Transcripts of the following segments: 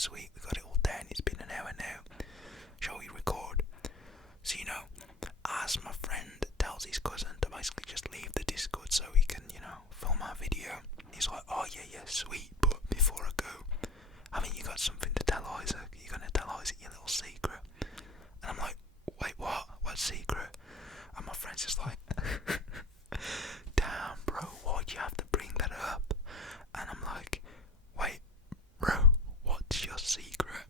sweet, we got it all down, it's been an hour now, shall we record? So, as my friend tells his cousin to basically just leave the Discord so he can, film our video, he's like, oh yeah, sweet, but before I go, haven't you got something to tell Isaac? Are you going to tell Isaac your little secret? And I'm like, wait, what? What secret? And my friend's just like, damn, bro, why'd you have to bring that up? And I'm like, wait, bro, what's your secret?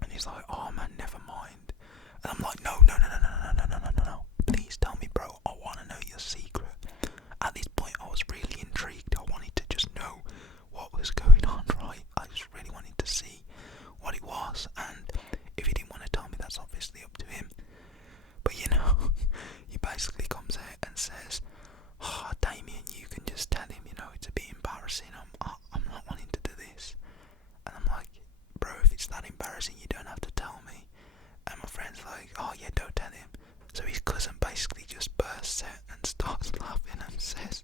And he's like, oh man, never mind. And I'm like, no, please tell me, bro, I want to know your secret. At this point, I was really intrigued. I wanted to just know what was going on, right? I just really wanted to see what it was, and if he didn't want to tell me, that's obviously up to him. But he basically comes out and says, oh, Damien, you can just tell him, it's a bit embarrassing, I'm not wanting to do this. And I'm like, bro, if it's that embarrassing, you don't have to tell me. And my friend's like, oh yeah, don't tell him. So his cousin basically just bursts out and starts laughing and says,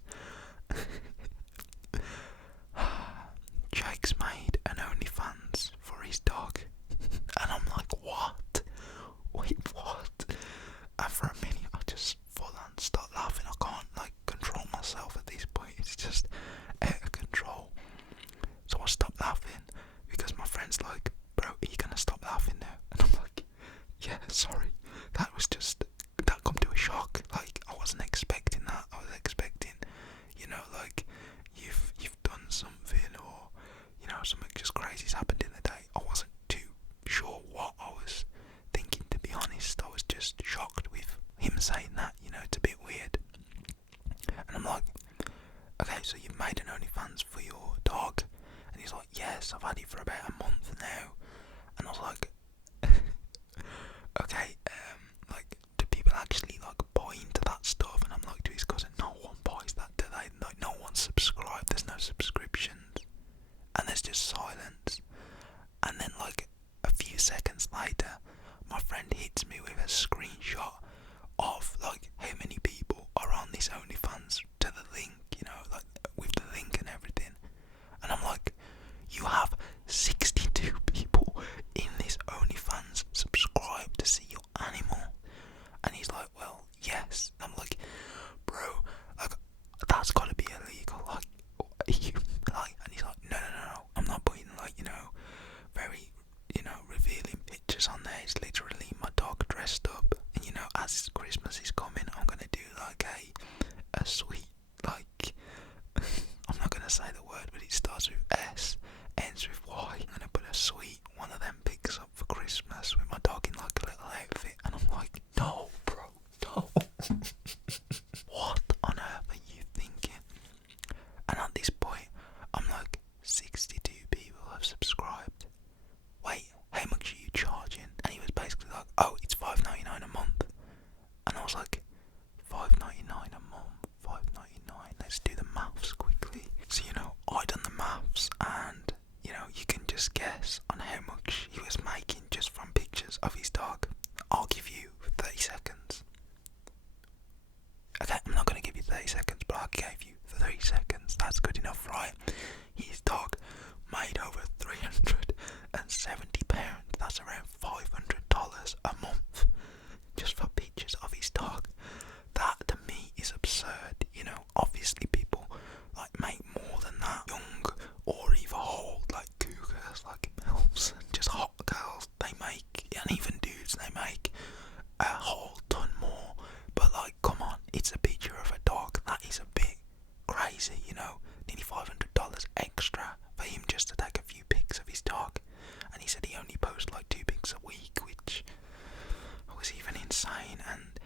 Jake's made an OnlyFans for his dog. And I'm like, what? Wait, what? And for a minute I just full on start laughing. I can't control myself at this point. It's just out of control. So I stopped laughing because my friend's like, bro, are you gonna stop laughing now? And I'm like, yeah, sorry. That come to a shock. I wasn't expecting that. I was expecting, you've done something, or something just crazy's happened in the day. I wasn't too sure what I was thinking, to be honest. I was just shocked with him saying that. It's a bit weird. And I'm like, okay, so you've made an OnlyFans for your dog? And he's like, yes, I've had it for about a month now. And I was like, okay, do people actually buy into that stuff? And I'm like, to his cousin, no one buys that, do they? No one's subscribed, there's no subscriptions. And there's just silence. And then a few seconds later, my friend hits me with a screenshot of how many people are on this OnlyFans to the link, with the link and everything. And I'm like, you have 62 people in this OnlyFans subscribe to see your animal? And he's like, well, yes. And I'm like, bro, that's gotta be illegal. And he's like, no, I'm not putting very, revealing pictures on there. It's literally my dog dressed up. And as Christmas is coming, I'm gonna do a sweet, I'm not gonna say the word, but it starts with S, ends with Y. I'm gonna put a sweet one of them pics up for Christmas with my dog in a little outfit. And I'm like, no, bro, no. What on earth are you thinking? And at this point, I'm like, 62 people have subscribed. Wait, how much are you charging? And he was basically like, oh, it's $5.99 a month. And I was like, $5.99 a month, $5.99. Let's do the maths quickly. So I done the maths, and you can just guess on how much he was making just from pictures of his dog. I'll give you 30 seconds. Okay, I'm not going to give you 30 seconds, but I gave you 30 seconds. That's good enough, right? His dog made over £370. That's around $500 a month just for pictures of his dog. That to me is absurd. Obviously people make more than that. Young or even old, cougars, MILFs, and just hot girls, they make, and even dudes, they make a whole ton more. But come on, it's a picture of a dog. That is a bit crazy, nearly $500 extra for him just to take a few pics of his dog. And he said he only posts 2 pics a week, which was even insane. And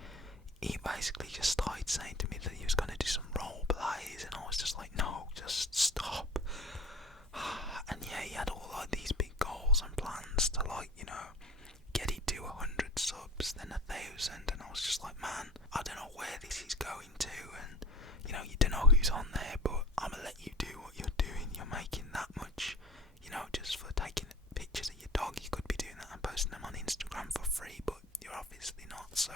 he basically just started saying to me that he was going to do some role plays, and I was just like, no, just stop. And yeah, he had all these big goals and plans to get it to 100 subs, then 1,000, and I was just like, man, I don't know where this is going to. And you don't know who's on there, but I'm gonna let you do what you're doing. You're making that much, just for taking pictures of your dog. You could be doing that and posting them on Instagram for free, but you're obviously not. So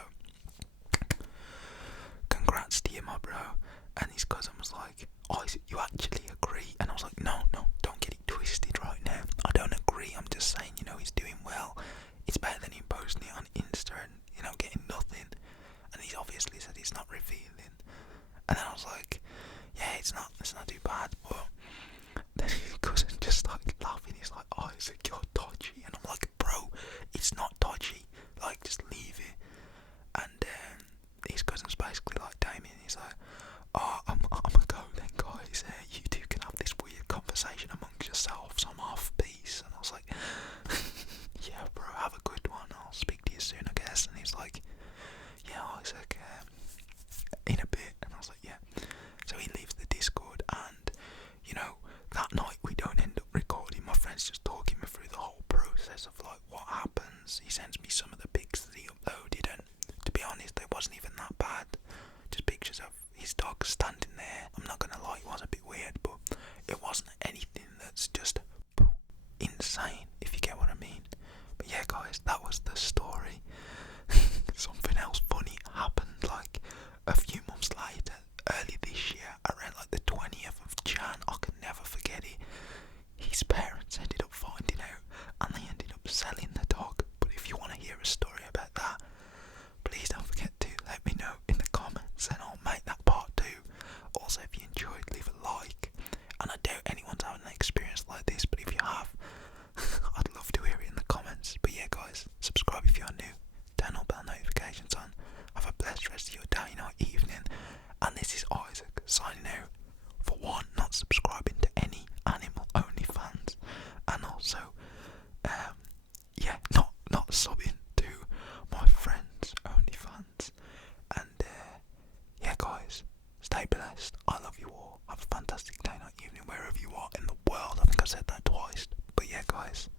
congrats to you, my bro. And his cousin was like, oh, you actually agree? And I was like, no, don't get it twisted right now. I don't agree. I'm bad, but then his cousin just started laughing. He's like, Isaac, you're dodgy. And I'm like, bro, it's not dodgy. Like, just leave it. And his cousin's basically like, Damien, he's like, oh, I'm gonna go then, guys. You two can have this weird conversation amongst yourselves. I'm off, peace. And I was like, yeah, bro, have a good one. I'll speak to you soon, I guess. And he's like, yeah, Isaac, in a bit. And I was like, yeah. So he leaves the Discord, and that night we don't end up recording. My friend's just talking me through the whole process of like what happens. He sends me some of the pics that he uploaded, and to be honest, it wasn't even that bad. Just pictures of his dog standing there. I'm not gonna lie, it was a bit weird, but it wasn't anything that's just insane, if you get what I mean. But yeah, guys, that was the story. Something else funny happened like a few months later, early this year, around like the 20th of Jan. I can never forget it. His parents ended up finding out, and they ended up selling the dog. But if you want to hear a story about that, please don't forget to let me know in the comments, and I'll make that part 2. Also, if you enjoyed, leave a like. And I doubt anyone's having an experience like this, but if you have, I'd love to hear it in the comments. But yeah, guys, subscribe if you're new, turn all bell notifications on. Have a blessed rest of your day, night, evening. And this is Isaac signing out. For one, not subscribing to any animal OnlyFans, and also, not subbing to my friends' OnlyFans. And yeah, guys, stay blessed. I love you all. Have a fantastic day, night, evening, wherever you are in the world. I think I said that twice, but yeah, guys.